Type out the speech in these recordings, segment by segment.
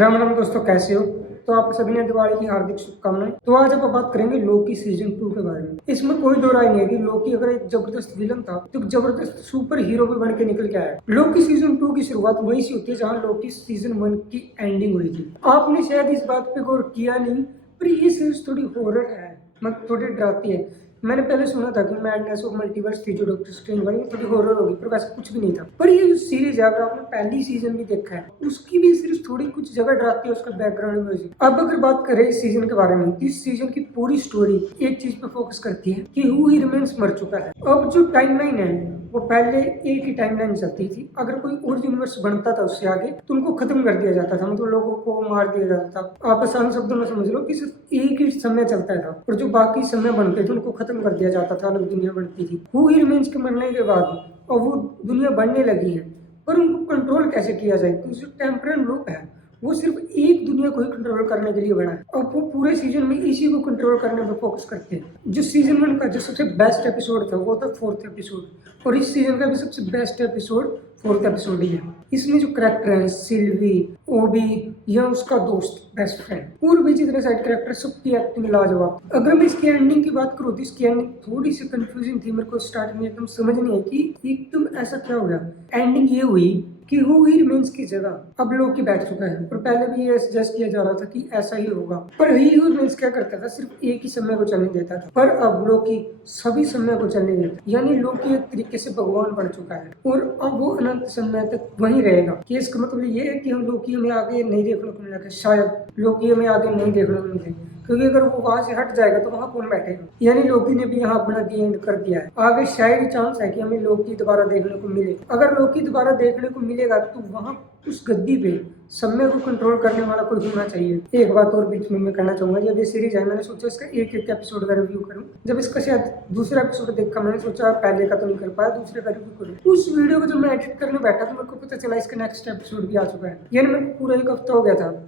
राम राम दोस्तों, कैसे हो? तो आप सभी ने दिवाली की हार्दिक शुभकामनाएं। तो आज हम बात करेंगे लोकी सीजन 2 के बारे में। इसमें कोई दो राय नहीं है कि लोकी अगर एक जबरदस्त विलन था तो जबरदस्त सुपर हीरो भी बन के निकल के आया। लोकी सीजन 2 की शुरुआत वहीं से होती है जहां लोकी सीजन 1 की एंडिंग हुई थी। आपने शायद इस बात पे गौर किया नहीं, पर ये सीरीज थोड़ी हॉरर है, मतलब थोड़ी डराती है। मैंने पहले सुना था कि मैडनेस ऑफ मल्टीवर्स थी जो डॉक्टर स्ट्रेंज वाली, थोड़ी हॉरर होगी, पर वैसा कुछ भी नहीं था। पर ये जो सीरीज है, अगर आपने पहली सीजन भी देखा है, उसकी भी सीरीज थोड़ी कुछ जगह डराती है, उसका बैकग्राउंड म्यूजिक। अब अगर बात करें इस सीजन के बारे में, इस सीजन की पूरी स्टोरी एक चीज पे फोकस करती है कि हु ही रिमेन्स मर चुका है। अब जो टाइमलाइन है वो पहले एक ही टाइमलाइन चलती थी। अगर कोई और यूनिवर्स बनता था उससे आगे तो उनको खत्म कर दिया जाता था, मतलब लोगों को मार दिया जाता था। आप आसान शब्दों में समझ लो कि सिर्फ एक ही समय चलता था और जो बाकी समय बनते थे उनको खत्म कर दिया जाता था, अलग दुनिया बनती थी। हु ही रिमेन्स के मरने के बाद और वो दुनिया बनने लगी है, पर उनको कंट्रोल कैसे किया जाए? तो जो टेम्परल लूप है वो सिर्फ एक दुनिया को ही कंट्रोल करने के लिए बना है और वो पूरे सीजन में इसी को कंट्रोल करने पर फोकस करते हैं। जो सीजन 1 का जो सबसे बेस्ट एपिसोड था वो था 4th एपिसोड, और इस सीजन का भी सबसे बेस्ट एपिसोड 4th एपिसोड ही है। इसमें जो करेक्टर है सिल्वी, ओबी या उसका दोस्त बेस्ट फ्रेंड और भी जितने साइड करेक्टर, सबकी एक्टिंग लाजवाब। अगर मैं इसकी एंडिंग की बात करूँ तो इसकी एंडिंग थोड़ी सी कंफ्यूजिंग थी। मेरे को स्टार्टिंग में एकदम समझ नहीं आई कि एकदम ऐसा क्या हो गया। एंडिंग ये हुई कि हु ही रिमेन्स की जगह अब लोकी बैठ चुका है, और पहले भी ये सजेस्ट किया जा रहा था कि ऐसा ही होगा। पर ही रिमेन्स क्या करता था, सिर्फ एक ही समय को चलने देता था, पर अब लोकी सभी समय को चलने देता, यानी लोकी एक तरीके से भगवान बन चुका है और अब वो अनंत समय तक वहीं रहेगा। कि इसका मतलब ये है कि हम लोकी हमें आगे नहीं देखने को मिलेगा, शायद लोकी हमें आगे नहीं देखने को मिलेगा, क्योंकि अगर वो वहां से हट जाएगा तो वहां कौन बैठेगा। यानी लोकी ने भी यहाँ अपना दी एंड कर दिया है। आगे शायद चांस है कि हमें लोकी दोबारा देखने को मिले। अगर लोकी दोबारा देखने को मिलेगा तो वहां उस गद्दी पे समय को कंट्रोल करने वाला कोई होना चाहिए। एक बात और बीच में मैं कहना चाहूंगा, जब ये सीरीज है मैंने सोचा इसका एक एक एपिसोड का रिव्यू करूं। जब इसका शायद दूसरा एपिसोड देखा, मैंने सोचा पहले का तो नहीं कर पाया, दूसरे का रिव्यू करूं। उस वीडियो को जब मैं एडिट करने बैठा तो मेरे को पता चला इसका नेक्स्ट एपिसोड भी आ चुका है। यानी मेरे को पूरा एक हफ्ता हो गया था।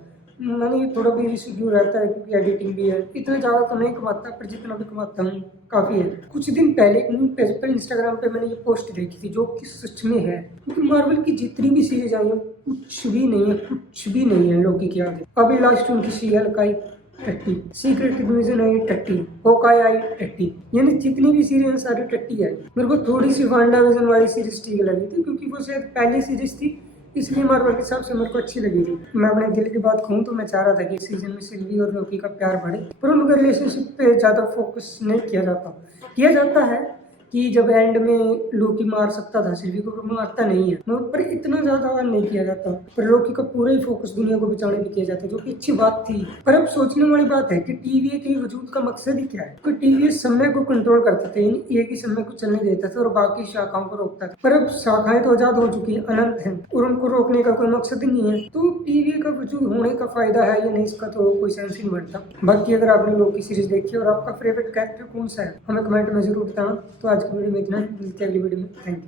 मैंने थोड़ा बिजी शेड्यूल रहता है क्योंकि एडिटिंग भी है। इतना ज़्यादा तो नहीं कमाता, पर जितना भी कमाता हूँ काफ़ी है। कुछ दिन पहले पेज पर इंस्टाग्राम पे मैंने ये पोस्ट देखी थी जो कि सच में है, क्योंकि मार्वल की जितनी भी सीरीज आई है कुछ भी नहीं है, कुछ भी नहीं है लोकी के आगे। अभी लास्ट उनकी सीरियल का टट्टी, सीक्रेट डिवीजन आई टट्टी, होकाई आई टट्टी, यानी जितनी भी सीरीज सारी टट्टी आई। मेरे को थोड़ी सी वांडाविजन वाली सीरीज ठीक लगी थी क्योंकि वो शायद पहली सीरीज थी, इसलिए मार्वल के हिसाब से मेरे को अच्छी लगी थी। मैं अपने दिल की बात कहूँ तो मैं चाह रहा था कि इस सीजन में सिल्वी और लोकी का प्यार बढ़े, पर उनका रिलेशनशिप पे ज़्यादा फोकस नहीं किया जाता है कि जब एंड में लोकी मार सकता था सिल्वी को, वो मारता नहीं है, पर इतना ज्यादा नहीं किया जाता। पर लोकी का पूरा ही फोकस दुनिया को बचाने पे किया जाता है, जो कि अच्छी बात थी। पर अब सोचने वाली बात है कि टीवीए के वजूद का मकसद ही क्या है। तो टीवीए समय को कंट्रोल करता था, यानी एक ही समय को चलने देता था और बाकी शाखाओं को रोकता था। पर अब शाखाएं तो आजाद हो चुकी है, अनंत है, और उनको रोकने का कोई मकसद ही नहीं है। तो टीवीए का वजूद होने का फायदा है या नहीं, इसका तो कोई सेंस ही नहीं बनता। बाकी अगर आपने लोकी सीरीज देखी और आपका फेवरेट कैरेक्टर कौन सा है, हमें कमेंट में जरूर बताना। तो आज की वीडियो में इतना ही, मिलते हैं अगली वीडियो में। Thank you.